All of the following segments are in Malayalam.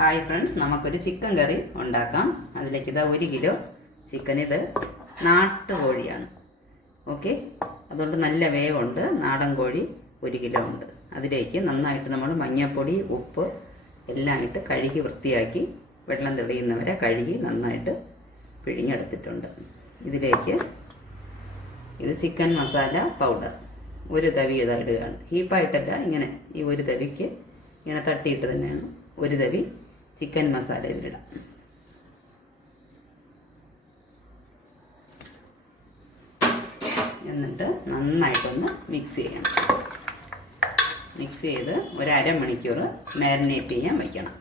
ഹായ് ഫ്രണ്ട്സ്, നമുക്കൊരു ചിക്കൻ കറി ഉണ്ടാക്കാം. അതിലേക്ക് ഇതാ 1 കിലോ ചിക്കൻ. ഇത് നാട്ടുകോഴിയാണ്. ഓക്കെ, അതുകൊണ്ട് നല്ല വേവുണ്ട്. നാടൻ കോഴി 1 കിലോ ഉണ്ട്. അതിലേക്ക് നന്നായിട്ട് നമ്മൾ മഞ്ഞൾപ്പൊടി, ഉപ്പ് എല്ലാം ഇട്ട് കഴുകി വൃത്തിയാക്കി വെള്ളം തെളിയുന്നവരെ കഴുകി നന്നായിട്ട് പിഴിഞ്ഞെടുത്തിട്ടുണ്ട്. ഇതിലേക്ക് ഇത് ചിക്കൻ മസാല പൗഡർ 1 തവി ഇടുകയാണ്. ഹീപ്പായിട്ടല്ല, ഇങ്ങനെ ഈ 1 തവിക്ക് ഇങ്ങനെ തട്ടിയിട്ട് തന്നെയാണ് 1 തവി ചിക്കൻ മസാല ഇതിലിടാം. എന്നിട്ട് നന്നായിട്ടൊന്ന് മിക്സ് ചെയ്യണം. മിക്സ് ചെയ്ത് ഒരു അരമണിക്കൂർ മാരിനേറ്റ് ചെയ്യാൻ വയ്ക്കണം.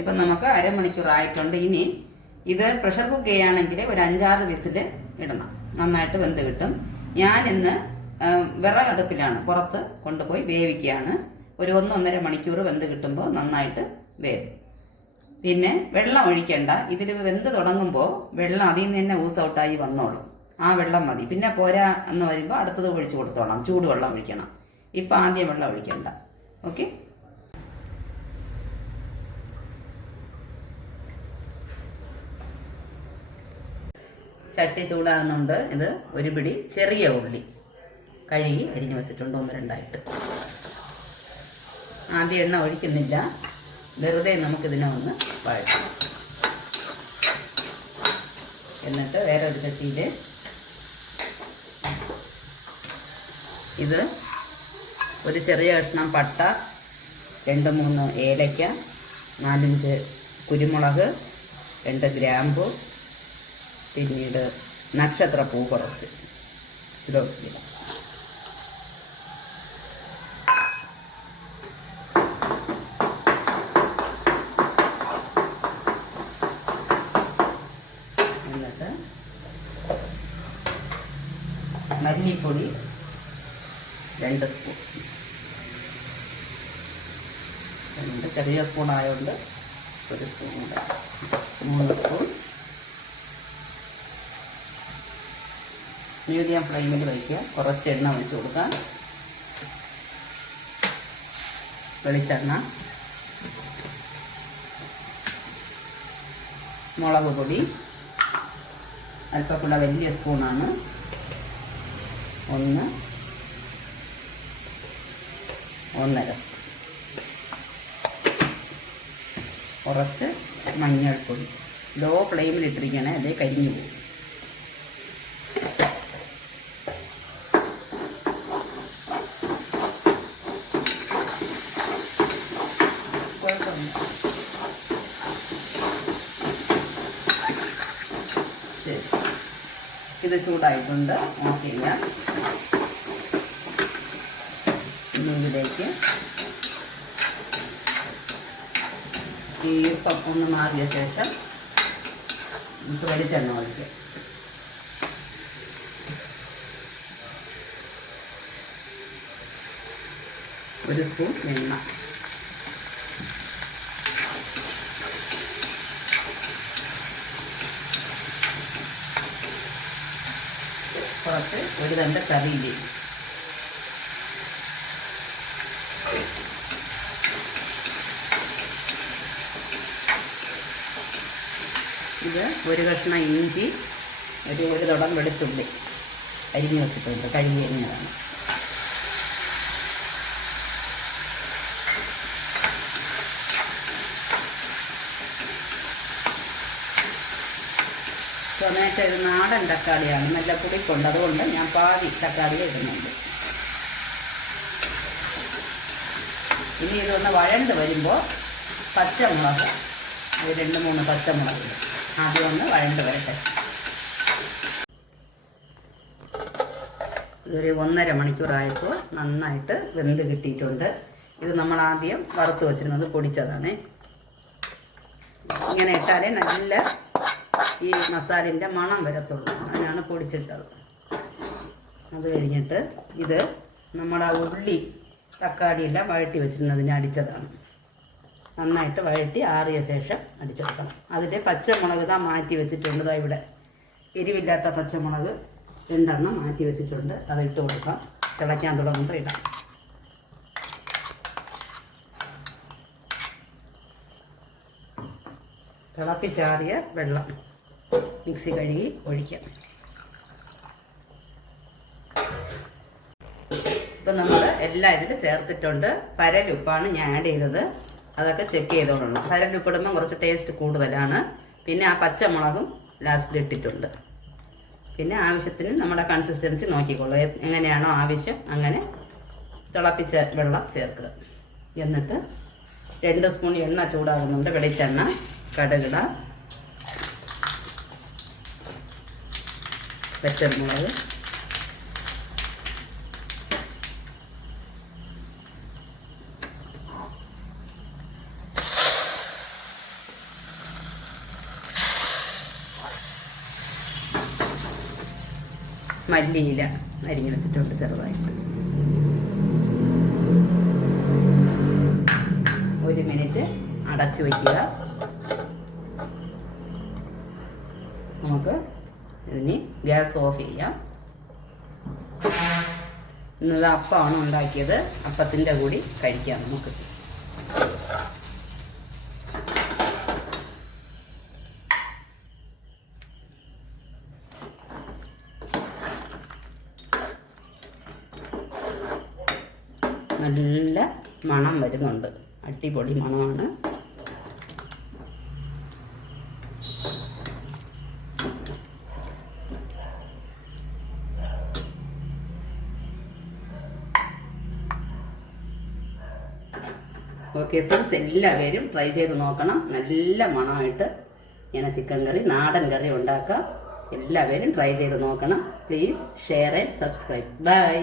ഇപ്പം നമുക്ക് അരമണിക്കൂർ ആയിട്ടുണ്ട്. ഇനി ഇത് പ്രഷർ കുക്ക് ചെയ്യുകയാണെങ്കിൽ ഒരു 5-6 വിസിൽ ഇടണം. നന്നായിട്ട് വെന്ത് കിട്ടും. ഞാനിന്ന് വിറകടുപ്പിലാണ് പുറത്ത് കൊണ്ടുപോയി വേവിക്കുകയാണ്. ഒരു 1-1.5 മണിക്കൂർ വെന്ത് കിട്ടുമ്പോൾ നന്നായിട്ട് വേവും. പിന്നെ വെള്ളം ഒഴിക്കേണ്ട. ഇതിൽ വെന്ത് തുടങ്ങുമ്പോൾ വെള്ളം അതിൽ നിന്ന് തന്നെ ഊസ് ഔട്ടായി വന്നോളും. ആ വെള്ളം മതി. പിന്നെ പോരാ എന്ന് വരുമ്പോൾ അടുത്തത് ഒഴിച്ചു കൊടുത്തോളാം. ചൂടുവെള്ളം ഒഴിക്കണം. ഇപ്പം ആദ്യം വെള്ളം ഒഴിക്കേണ്ട. ഓക്കെ, ചട്ടി ചൂടാകുന്നുണ്ട്. ഇത് 1 പിടി ചെറിയ ഉള്ളി കഴുകി അരിഞ്ഞു വെച്ചിട്ടുണ്ട്, 1-2 ആദ്യം എണ്ണ ഒഴിക്കുന്നില്ല. വെറുതെ നമുക്കിതിനെ ഒന്ന് വഴറ്റാം. എന്നിട്ട് വേറെ ഒരു ചട്ടിയിൽ ഇത് ഒരു ചെറിയ കഷ്ണം പട്ട, 2-3 ഏലയ്ക്ക, 4-5 കുരുമുളക്, 2 ഗ്രാമ്പു, പിന്നീട് നക്ഷത്രപ്പൂ കുറച്ച് ഇതൊക്കെ. എന്നിട്ട് മല്ലിപ്പൊടി 2 സ്പൂൺ. 2 ചെറിയ സ്പൂണായതുകൊണ്ട് 1 സ്പൂൺ കൂടെ, 3 സ്പൂൺ. മീഡിയം ഫ്ലെയിമിൽ വയ്ക്കുക. കുറച്ച് എണ്ണ ഒഴിച്ച് കൊടുക്കാം. വെളിച്ചെണ്ണ, മുളക് പൊടി അല്പം കൂടെ വലിയ സ്പൂണാണ്, 1-1.5 സ്പൂൺ. കുറച്ച് മഞ്ഞൾപ്പൊടി. ലോ ഫ്ലെയിമിലിട്ടിരിക്കണേ, അതേ കരിഞ്ഞു പോകും. ഇത് ചൂടായിട്ടുണ്ട്. ഓഫ് ചെയ്യാം. ഇനി ഇതിലേക്ക് ഈർപ്പം ഒന്ന് മാറിയ ശേഷം നമുക്ക് വെളിച്ചെണ്ണ ഒഴിക്കാം. ഒരു സ്പൂൺ എണ്ണ, കുറച്ച് 1 തണ്ട് കറിയില്ലേ. ഇത് 1 കഷ്ണം ഇഞ്ചി, ഒരു തുടം വെളുത്തുള്ളി അരിഞ്ഞു വെച്ചിട്ടുണ്ട്. കഴുകി അരിഞ്ഞതാണ്. ടൊമാറ്റോ ഇത് നാടൻ തക്കാളിയാണ്, നല്ല പുളിപ്പുണ്ട്. അതുകൊണ്ട് ഞാൻ പാതി തക്കാളി ഇടുന്നുണ്ട്. ഇനി ഇതൊന്ന് വഴണ്ട് വരുമ്പോൾ പച്ചമുളക്, 2-3 പച്ചമുളക് ആദ്യം ഒന്ന് വഴണ്ട് വരട്ടെ. ഇതൊരു 1.5 മണിക്കൂറായപ്പോൾ നന്നായിട്ട് വെന്ത് കിട്ടിയിട്ടുണ്ട്. ഇത് നമ്മൾ ആദ്യം വറുത്ത് വെച്ചിരുന്നത് പൊടിച്ചതാണ്. ഇങ്ങനെ ഇട്ടാലേ നല്ല ഈ മസാലൻ്റെ മണം വരത്തുള്ളൂ. അതിനാണ് പൊടിച്ചിട്ടത്. അത് കഴിഞ്ഞിട്ട് ഇത് നമ്മുടെ ഉള്ളി തക്കാളിയെല്ലാം വഴറ്റി വെച്ചിരുന്നതിന് അടിച്ചതാണ്. നന്നായിട്ട് വഴറ്റി ആറിയ ശേഷം അടിച്ചെടുക്കണം. അതിൽ പച്ചമുളക് മാറ്റി വെച്ചിട്ടുണ്ട്. ഇവിടെ എരിവില്ലാത്ത പച്ചമുളക് 2 മാറ്റി വെച്ചിട്ടുണ്ട്. അതിട്ട് കൊടുക്കാം. തിളയ്ക്കാൻ തുടങ്ങുമ്പോൾ ഇടാം. തിളപ്പിച്ചാറിയ വെള്ളം മിക്സി കഴുകി ഒഴിക്കാം. ഇപ്പം നമ്മൾ എല്ലാം ഇതിൽ ചേർത്തിട്ടുണ്ട്. പരലുപ്പാണ് ഞാൻ ആഡ് ചെയ്തത്. അതൊക്കെ ചെക്ക് ചെയ്തോളണം. പരലുപ്പിടുമ്പം കുറച്ച് ടേസ്റ്റ് കൂടുതലാണ്. പിന്നെ ആ പച്ചമുളകും ലാസ്റ്റിൽ ഇട്ടിട്ടുണ്ട്. പിന്നെ ആവശ്യത്തിന് നമ്മുടെ കൺസിസ്റ്റൻസി നോക്കിക്കോളൂ. എങ്ങനെയാണോ ആവശ്യം അങ്ങനെ തിളപ്പിച്ച വെള്ളം ചേർക്കുക. എന്നിട്ട് 2 സ്പൂൺ എണ്ണ ചൂടാകുന്നുണ്ട്. വെളിച്ചെണ്ണ, കടുകിട, പച്ചമുളക്, മല്ലിയില അരിഞ്ഞ് വെച്ചിട്ടുണ്ട് ചെറുതായിട്ട്. 1 മിനിറ്റ് അടച്ചു വയ്ക്കുക. നമുക്ക് ഇതിന് ഗ്യാസ് ഓഫ് ചെയ്യാം. ഇന്നത് അപ്പമാണ് ഉണ്ടാക്കിയത്. അപ്പത്തിൻ്റെ കൂടി കഴിക്കാം നമുക്ക്. നല്ല മണം വരുന്നുണ്ട്. അടിപൊളി മണമാണ്. ഓക്കെ ഫ്രണ്ട്സ്, എല്ലാവരും ട്രൈ ചെയ്ത് നോക്കണം. നല്ല മണമായിട്ട് ഇങ്ങനെ ചിക്കൻ കറി, നാടൻ കറി ഉണ്ടാക്കാം. എല്ലാവരും ട്രൈ ചെയ്ത് നോക്കണം. Please share and subscribe. By.